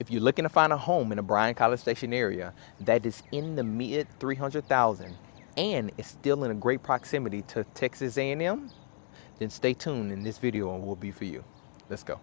If you're looking to find a home in the Bryan College Station area that is in the mid 300,000 and is still in a great proximity to Texas A&M, then stay tuned and this video will be for you. Let's go.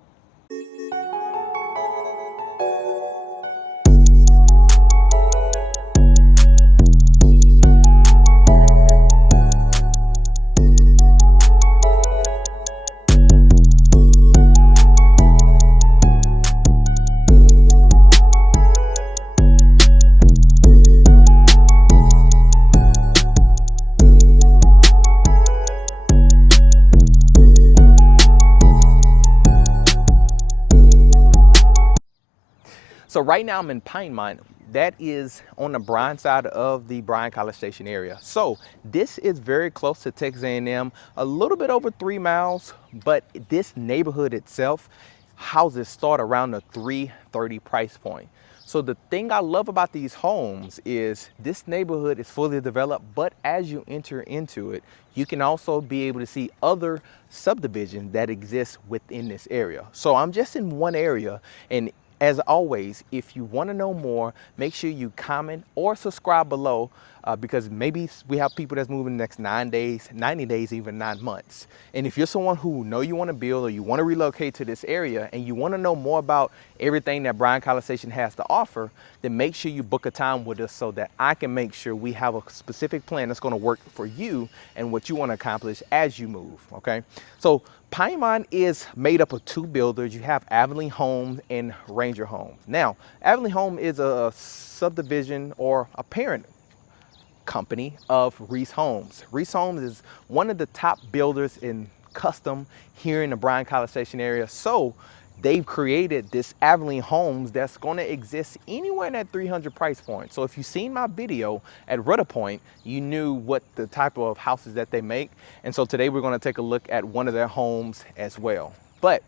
So right now I'm in Pinemont. That is on the Bryan side of the Bryan College Station area. So this is very close to Texas A&M, a little bit over 3 miles, but this neighborhood itself, houses start around the 330 price point. So the thing I love about these homes is this neighborhood is fully developed, but as you enter into it, you can also be able to see other subdivisions that exist within this area. So I'm just in one area, and as always, if you want to know more, make sure you comment or subscribe below because maybe we have people that's moving the next 9 days, 90 days, even 9 months. And if you're someone who know you want to build or you want to relocate to this area and you want to know more about everything that Bryan College Station has to offer, then make sure you book a time with us so that I can make sure we have a specific plan that's going to work for you and what you want to accomplish as you move, okay? So Pinemont is made up of two builders. You have Avonley Home and Ranger Home. Now, Avonley Home is a subdivision or a parent company of Reese Homes. Reese Homes is one of the top builders in custom here in the Bryan College Station area. So they've created this Avonley Homes that's going to exist anywhere in that 300 price point. So if you've seen my video at Rudder Point, you knew what the type of houses that they make. And so today we're going to take a look at one of their homes as well. But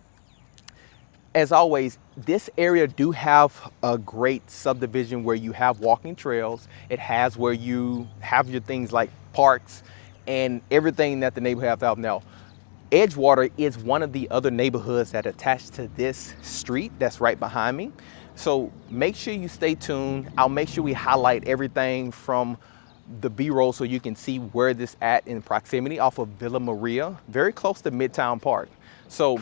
as always, this area do have a great subdivision where you have walking trails. It has where you have your things like parks and everything that the neighborhood have out now. Edgewater is one of the other neighborhoods that attach to this street that's right behind me. So make sure you stay tuned. I'll make sure we highlight everything from the B-roll so you can see where this at in proximity off of Villa Maria, very close to Midtown Park. So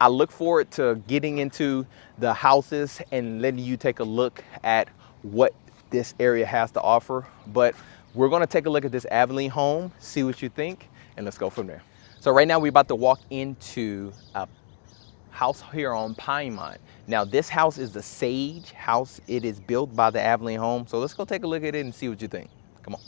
I look forward to getting into the houses and letting you take a look at what this area has to offer. But we're gonna take a look at this Avonley home, see what you think, and let's go from there. So right now we're about to walk into a house here on Pinemont. Now this house is the Sage house. It is built by the Avonley Home. So let's go take a look at it and see what you think. Come on.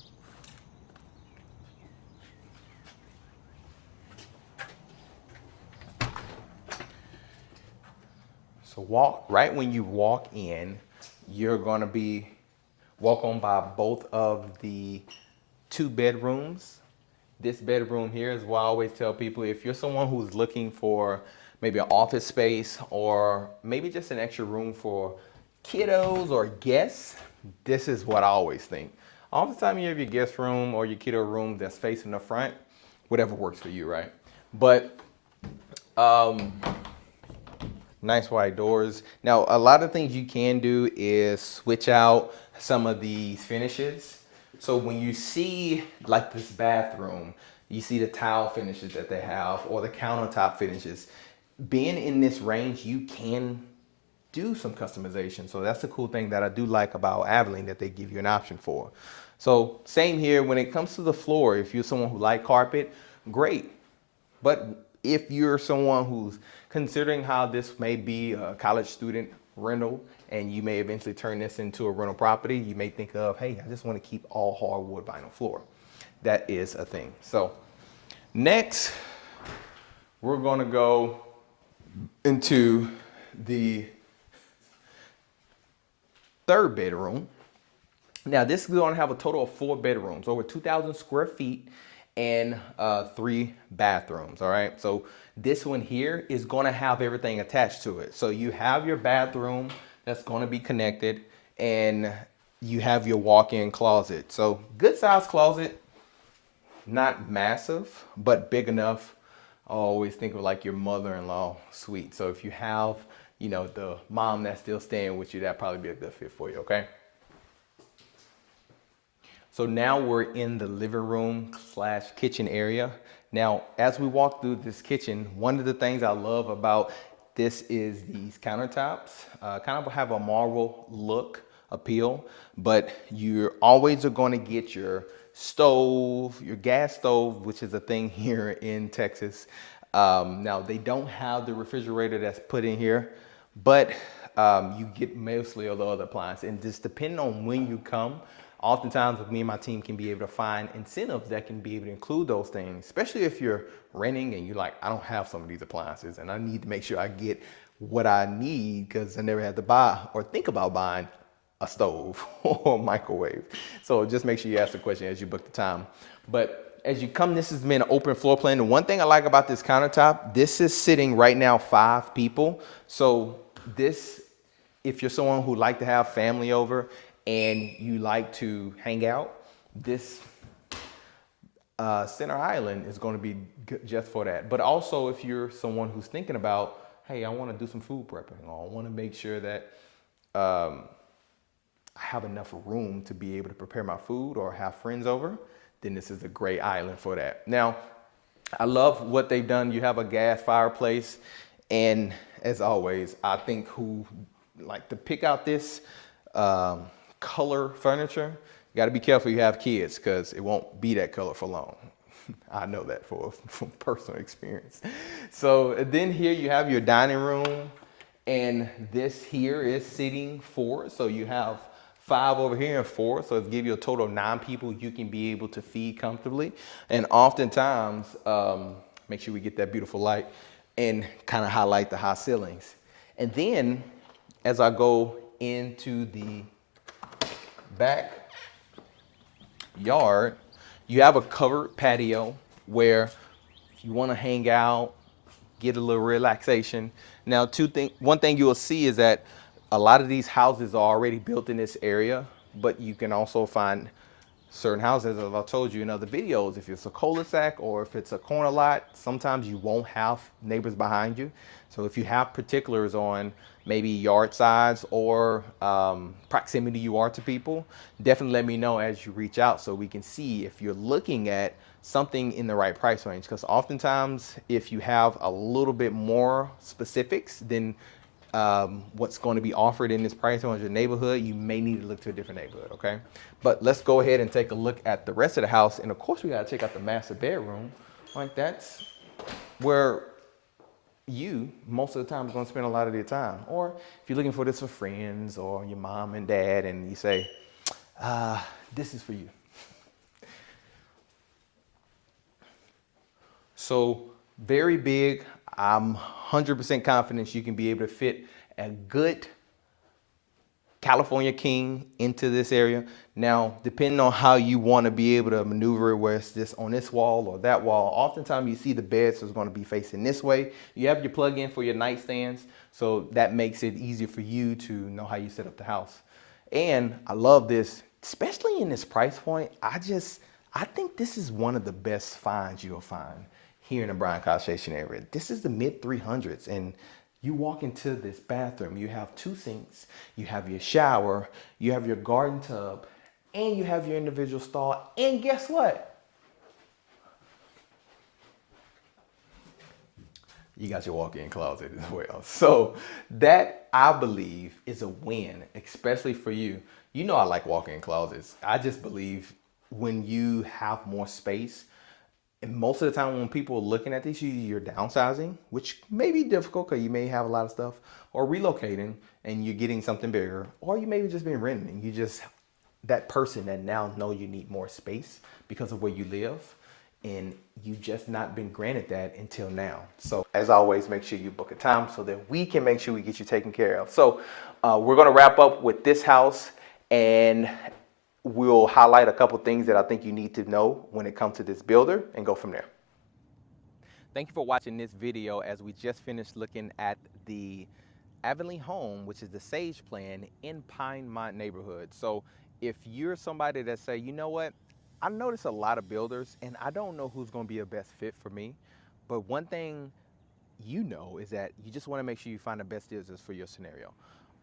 So right when you walk in, you're gonna be welcomed by both of the two bedrooms. This bedroom here is what I always tell people, if you're someone who's looking for maybe an office space or maybe just an extra room for kiddos or guests, this is what I always think. Oftentimes you have your guest room or your kiddo room that's facing the front, whatever works for you, right? But nice wide doors. Now, a lot of things you can do is switch out some of these finishes. So when you see like this bathroom, you see the tile finishes that they have or the countertop finishes. Being in this range, you can do some customization. So that's the cool thing that I do like about Avonley, that they give you an option for. So same here, when it comes to the floor, if you're someone who like carpet, great. But if you're someone who's considering how this may be a college student rental and you may eventually turn this into a rental property, you may think of, hey, I just want to keep all hardwood vinyl floor. That is a thing. So next, we're going to go into the third bedroom. Now this is going to have a total of 4 bedrooms, over 2,000 square feet, and 3 bathrooms. All right, so this one here is going to have everything attached to it. So you have your bathroom that's going to be connected, and you have your walk-in closet. So good size closet, not massive, but big enough. I always think of like your mother-in-law suite. So if you have you know, the mom that's still staying with you, that'd probably be a good fit for you, okay? So now we're in the living room slash kitchen area. Now, as we walk through this kitchen, one of the things I love about this is these countertops. Kind of have a marble look, appeal, but you always are going to get your stove, your gas stove, which is a thing here in Texas. Now, they don't have the refrigerator that's put in here, but you get mostly all the other appliances. And just depending on when you come, oftentimes me and my team can be able to find incentives that can be able to include those things, especially if you're renting and you're like, I don't have some of these appliances and I need to make sure I get what I need because I never had to buy or think about buying a stove or a microwave. So just make sure you ask the question as you book the time. But as you come, this has been an open floor plan. The one thing I like about this countertop, this is sitting right now 5 people. So this, if you're someone who like to have family over and you like to hang out, this center island is going to be good just for that. But also if you're someone who's thinking about, hey, I want to do some food prepping, or I want to make sure that I have enough room to be able to prepare my food or have friends over, then this is a great island for that. Now, I love what they've done. You have a gas fireplace, and as always, I think who like to pick out this color furniture, you got to be careful you have kids because it won't be that color for long. I know that from personal experience. So then here you have your dining room, and this here is sitting 4. So you have 5 over here and 4. So it gives you a total of 9 people you can be able to feed comfortably. And oftentimes, make sure we get that beautiful light and kind of highlight the high ceilings. And then as I go into the back yard, you have a covered patio where you want to hang out, get a little relaxation. Now, one thing you will see is that a lot of these houses are already built in this area, but you can also find certain houses, as I told you in other videos, if it's a cul-de-sac or if it's a corner lot, sometimes you won't have neighbors behind you. So if you have particulars on maybe yard size or proximity you are to people, definitely let me know as you reach out so we can see if you're looking at something in the right price range. Because oftentimes if you have a little bit more specifics than what's going to be offered in this price range in your neighborhood, you may need to look to a different neighborhood, okay? But let's go ahead and take a look at the rest of the house. And of course we got to check out the master bedroom. Like that's where you most of the time is going to spend a lot of your time. Or if you're looking for this for friends or your mom and dad and you say, this is for you. So very big. I'm 100% confident you can be able to fit a good California king into this area. Now, depending on how you want to be able to maneuver, where it's just on this wall or that wall, oftentimes you see the beds is going to be facing this way. You have your plug-in for your nightstands, so that makes it easier for you to know how you set up the house. And I love this, especially in this price point. I think this is one of the best finds you'll find here in the Bryan College Station area. This is the mid 300s, and you walk into this bathroom, you have 2 sinks, you have your shower, you have your garden tub, and you have your individual stall, and guess what? You got your walk-in closet as well. So that, I believe, is a win, especially for you. You know I like walk-in closets. I just believe when you have more space, and most of the time when people are looking at this, you're downsizing, which may be difficult because you may have a lot of stuff, or relocating and you're getting something bigger, or you may be just been renting and you just, that person that now know you need more space because of where you live, and you just not been granted that until now. So as always, make sure you book a time so that we can make sure we get you taken care of. So we're going to wrap up with this house, and we'll highlight a couple things that I think you need to know when it comes to this builder and go from there. Thank you for watching this video as we just finished looking at the Avonley Home, which is the Sage plan in Pinemont neighborhood. So if you're somebody that say, you know what, I notice a lot of builders and I don't know who's going to be a best fit for me, but one thing you know is that you just want to make sure you find the best deals for your scenario.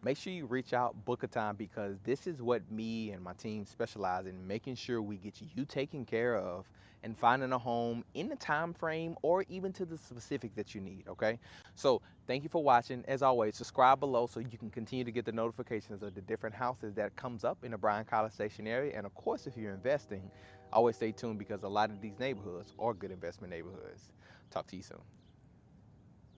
Make sure you reach out, book a time, because this is what me and my team specialize in, making sure we get you taken care of and finding a home in the time frame or even to the specific that you need, okay? So thank you for watching. As always, subscribe below so you can continue to get the notifications of the different houses that comes up in the Bryan College Station area. And of course, if you're investing, always stay tuned, because a lot of these neighborhoods are good investment neighborhoods. Talk to you soon.